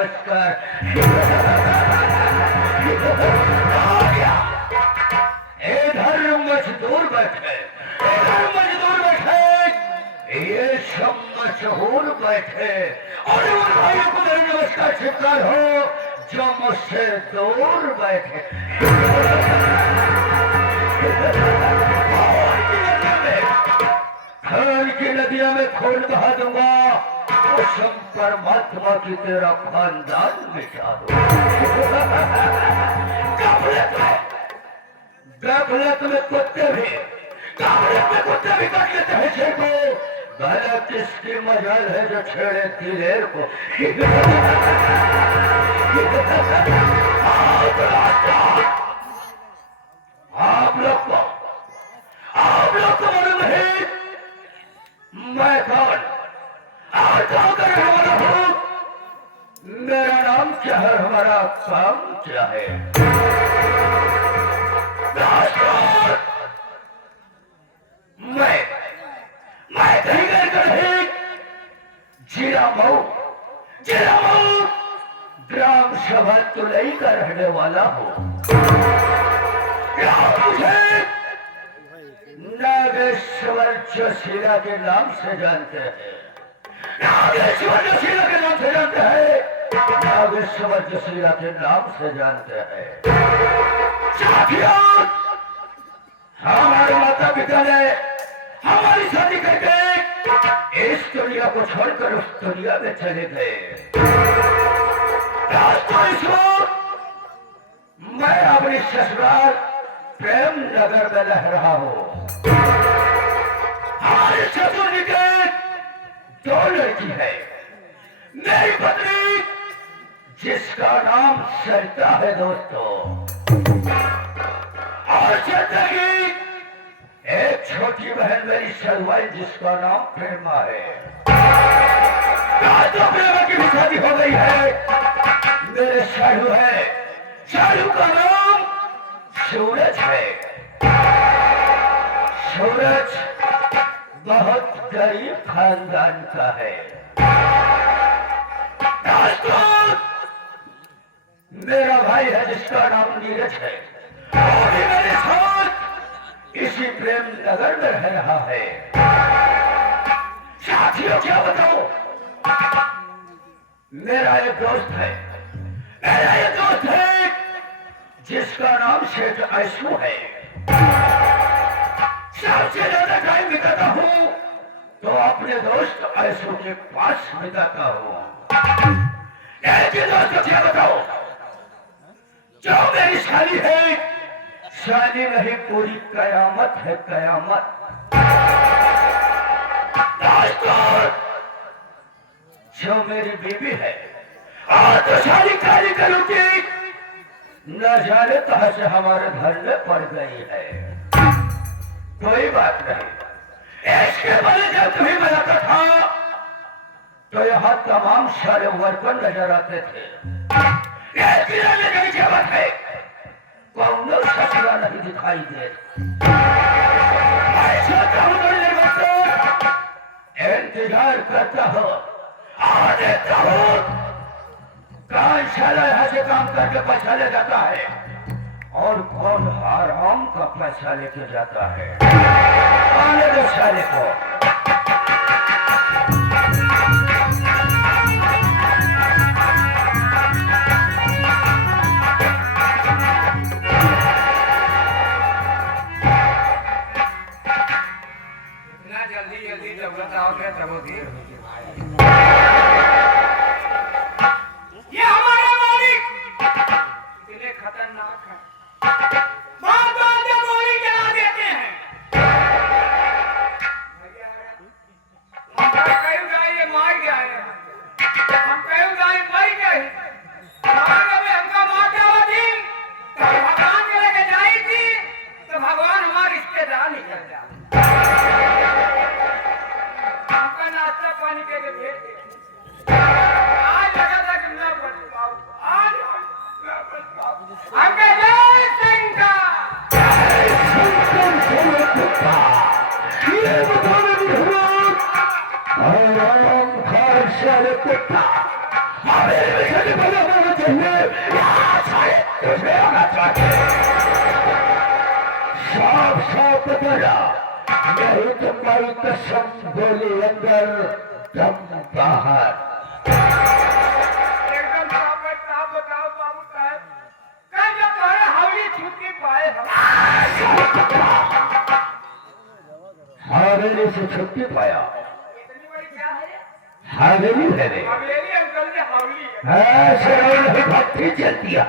नमस्कार। इधर मजदूर बैठे, इधर मजदूर बैठे, ये सब मशहूर बैठे और उन भाइयों को मेरी नमस्कार स्वीकार हो जो मुझसे दूर बैठे। हर की नदियों में खून बहा दूंगा, कसम परमात्मा की तेरा खानदान मिटा दूंगा। गफलत में कुत्ते भी, गफलत में कुत्ते भी काट लेते हैं शेर को। भला किसकी मजाल है जो छेड़े दिलेर को। आप लोग को मालूम है मैं कौन और कहाँ का रहने वाला हूँ? मेरा नाम क्या है, हमारा काम क्या है? मैं कहीं गए नहीं, जिला मऊ ग्राम सभा तुलई का रहने वाला हूँ। मुझे नागेश्वर जोशीला के नाम से जानते हैं, नागेश्वर जोशीला के नाम से जानते हैं, नागेश्वर जोशीला के नाम से जानते हैं। साथियों, हमारे माता पिता ने हमारी शादी करके इस दुनिया को छोड़कर उस दुनिया में चले गए। मैं अपनी ससुराल प्रेम नगर में रह रहा हूँ। हमारे ससुर जी के 2 लड़की है। मेरी पत्नी जिसका नाम सरिता है दोस्तों, और सरिता की एक छोटी बहन मेरी शर्माई जिसका नाम प्रेमा है। तो प्रेमा की भी शादी हो गई है। मेरे शालू है, शालू का नाम सूरज है। सूरज बहुत गरीब खानदान का है। मेरा भाई है जिसका नाम नीरज है, और मेरे साथ इसी प्रेम नगर में रह रहा है। साथियों, क्या बताओ, मेरा एक दोस्त है जिसका नाम शेख आयशू है। सबसे ज्यादा टाइम बिताता हूँ तो अपने दोस्त आयशू के पास बिताता हूँ। ऐसे दोस्त को क्या बताओ, जो मेरी शादी है, शादी नहीं पूरी कयामत है, कयामत। जो मेरी बीवी है, आज तो शादी काली करूंगी, न जाने कहां से हमारे घर में पड़ गई है। कोई बात नहीं, इसके पहले जब तुम्हें मिलाता था तो यहाँ तमाम सारे वर्कर नजर आते थे। क्या बात है, कौन ससुरा नहीं दिखाई दे। इंतजार करता हो, आ देता हो। कांशाला यहाँ से काम करके पैसा ले जाता है और कौन हराम का पैसा लेके जाता है। आने दो साले को। जल्दी जरूरत आओगे तब होगी। ये हमारे मालिक इतने खतरनाक है, बार बार जब गोली चला देते हैं। हम कहेंगे ये मार गया है, हम कहेंगे मर गई। हमका माता होती तो भगवान के लेके जाई थी, तो भगवान हमारे रिश्तेदार निकल जाए। नाश्ता पानी के लिए भेज दे। आज लगा था कि मैं बच पाऊं, आज मैं बच पाऊं। हमके जय शंकर, ये बताने भगवान राम खान साले कुत्ता, हमें बेचारे बड़ा होना चाहिए यहाँ सारे तुझे होना चाहिए साफ साफ बताया नहीं तुम्हारी कसम गोली अंदर दम बाहर एकदम साफ बताओ बाबू साहब कल जब तुम्हारे हवली छुट्टी पाए हवेली से छुट्टी पाया इतनी बड़ी क्या है हवेली है रे हवेली अंकल ने हवली है ऐसे नहीं भक्ति चलती है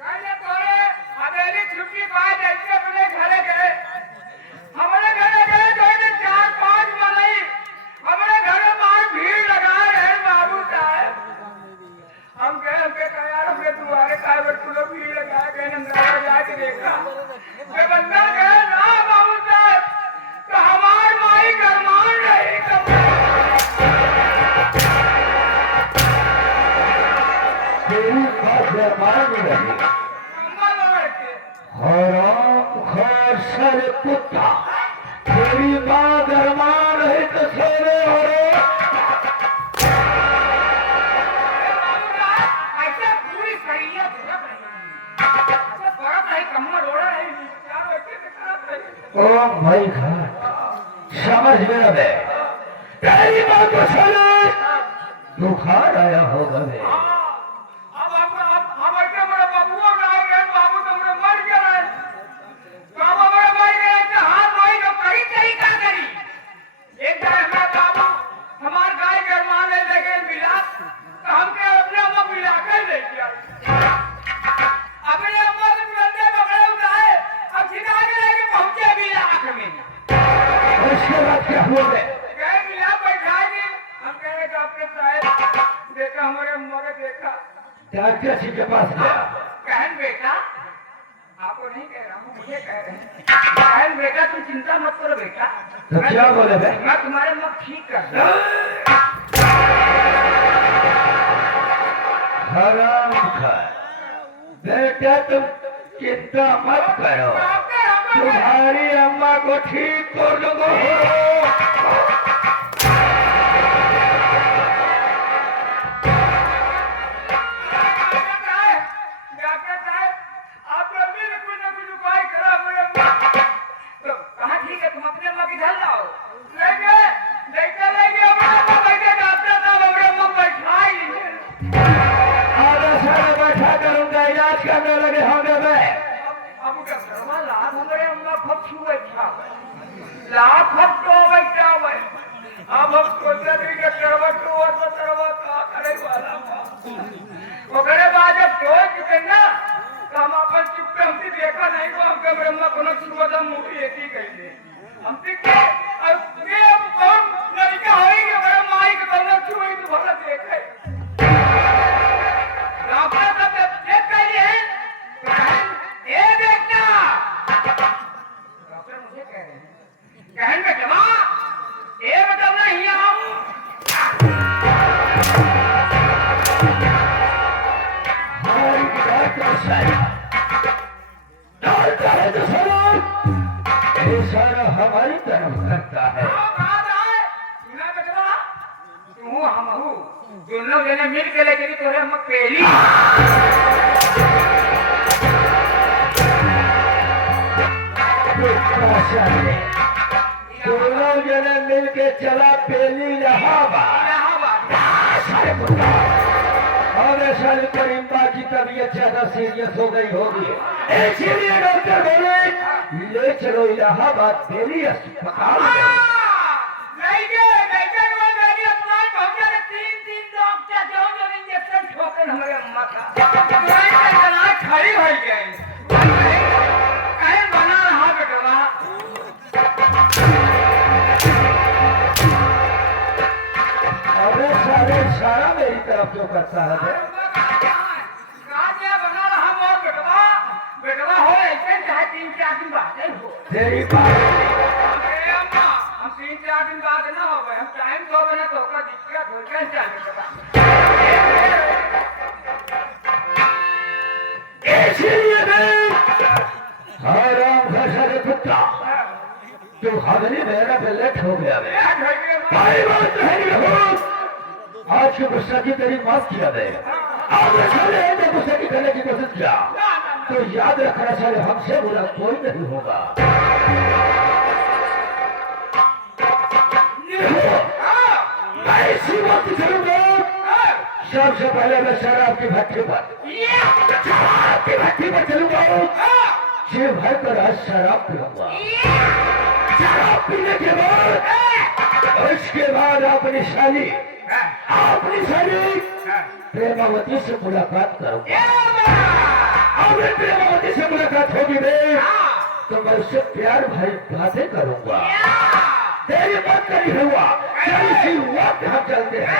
कल जब तुम्हारे हवेली छुट्टी पाए जैसे अपने घरे गए हमारे घरे गए तो इन्हें 4-5 मलाई हमारे घर में बाहर भीड़ लगा रहे बाबू साहब हम गए हमके कहा यार हमके दुआरे काय पर तू लोग भीड़ लगा गए अंदर जाके देखा मैं बंदा गए ना बाबू साहब तो हमार माई गरमान रही तेरी बात गरमान नहीं रही कम्बल ओढ़ के हराम खोर सर कुत्ता तेरी माँ गरमान है तो सोने हो रे बाबू साहब ऐसे पूरी शरीयत ऐसे बर्फ है कम्बल ओढ़ रही क्या बैठे से खराब है ओ भाई घाट समझ में आ गए तेरी माँ को सोने बुखार आया होगा बे अब ऐसे मेरे बबुआ रह गए बाबू तो मेरे मर गए बाबा मेरे मर गए तो हाथ धोई तो करी तरीका करी एक दिन मैं बाबू हमार गाय गरमाने लगे मिला तो हमके अपने अम्मा मिला कर ले गया अपने अम्मा से मिलते पकड़े उठाए अब सीधा के लेके पहुंचे मिलाक में उसके बाद क्या हुआ बे गए मिला बैठा के हम कह रहे डॉक्टर साहब देखा हमारे अम्मा को देखा डॉक्टर जी के पास गया कहन बेटा आपको नहीं कह रहा हूँ मुझे कह रहे हैं कहन बेटा तुम चिंता मत करो बेटा तो क्या बोले बे मैं तुम्हारे मत ठीक कर दूं। हराम खाए बेटा तुम चिंता मत करो तुम्हारी अम्मा को ठीक कर दूंगा डॉक्टर साहब आप जल्दी से कुछ ना कुछ उपाय करो मेरे अम्मा तो कहा ठीक है तुम अपने अम्मा की घर लाओ लेके हमारे अम्मा बैठे डॉक्टर साहब हमारे अम्मा बैठा ही नहीं आधा सारा बैठा करूंगा इलाज करने लगे होंगे मैं अब क्या करवा लाभ हमारे अम्मा खूब छुए था लाभ खूब तो बैठा हुआ अब हम सोचा थे कि करवट तो और करवट का करे वाला ओकरे बाद जब सोच के ना तो हम अपन चुपके हमसे देखा नहीं तो हमके मेरे अम्मा को छुआ था मुड़ी ऐसी गई थी हमसे के अब ये अब कौन लड़का होएगी मेरे माई के बंदा छुई तो भला देखे डॉक्टर साहब चेक करिए ए बेटा डॉक्टर मुझे कह रहे हैं कहन बेटा ए बेटा नहीं आऊं हमारी डॉक्टर साहब डॉक्टर है तो सर ये सारा हमारी तरफ करता है सुना बेटा तू हम हूँ दोनों जने मिल के लेके तोरे हम पहली दोनों जने मिल के चला पेली इलाहाबाद और साल करीम्बा की तबीयत ज्यादा सीरियस हो गई होगी इसीलिए डॉक्टर बोले ले चलो इलाहाबाद पेली अस्पताल में हमारे अम्मा का खड़ी हो गए कहीं बना रहा बेटा अरे सारे सारा मेरी तरफ जो करता है बना रहा मोर बेटवा बेटवा हो ऐसे चाहे 3-4 दिन बाद हो तेरी बात अरे अम्मा हम 3-4 दिन बाद ना हो गए हम टाइम तो बना तो का दिक्कत हो गया चल इसीलिए आराम से कुत्ता तो हवेली मेरा पे लेट हो गया भाई बात नहीं हो आज की गुस्सा की तेरी माफ किया गए आज साले ने गुस्से की करने की कोशिश किया तो याद रखना साले हमसे बुरा कोई नहीं होगा मैं इसी वक्त चलूंगा सबसे पहले मैं शराब की भट्टी पर चलूंगा जी भर कर आज शराब पीऊंगा शराब पीने के बाद उसके बाद अपनी शाली प्रेमावती से मुलाकात करूंगा अगर प्रेमावती से मुलाकात होगी नहीं तो मैं उससे प्यार भरी बातें करूंगा तेरी बात नहीं हुआ चल इसी वक्त हम चलते हैं